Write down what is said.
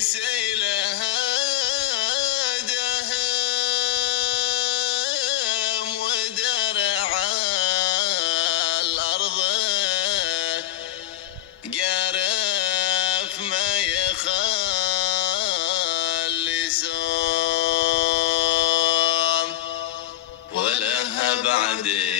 سيلها دهم ودرع الأرض قرف ما يخلي سوم ولها بعد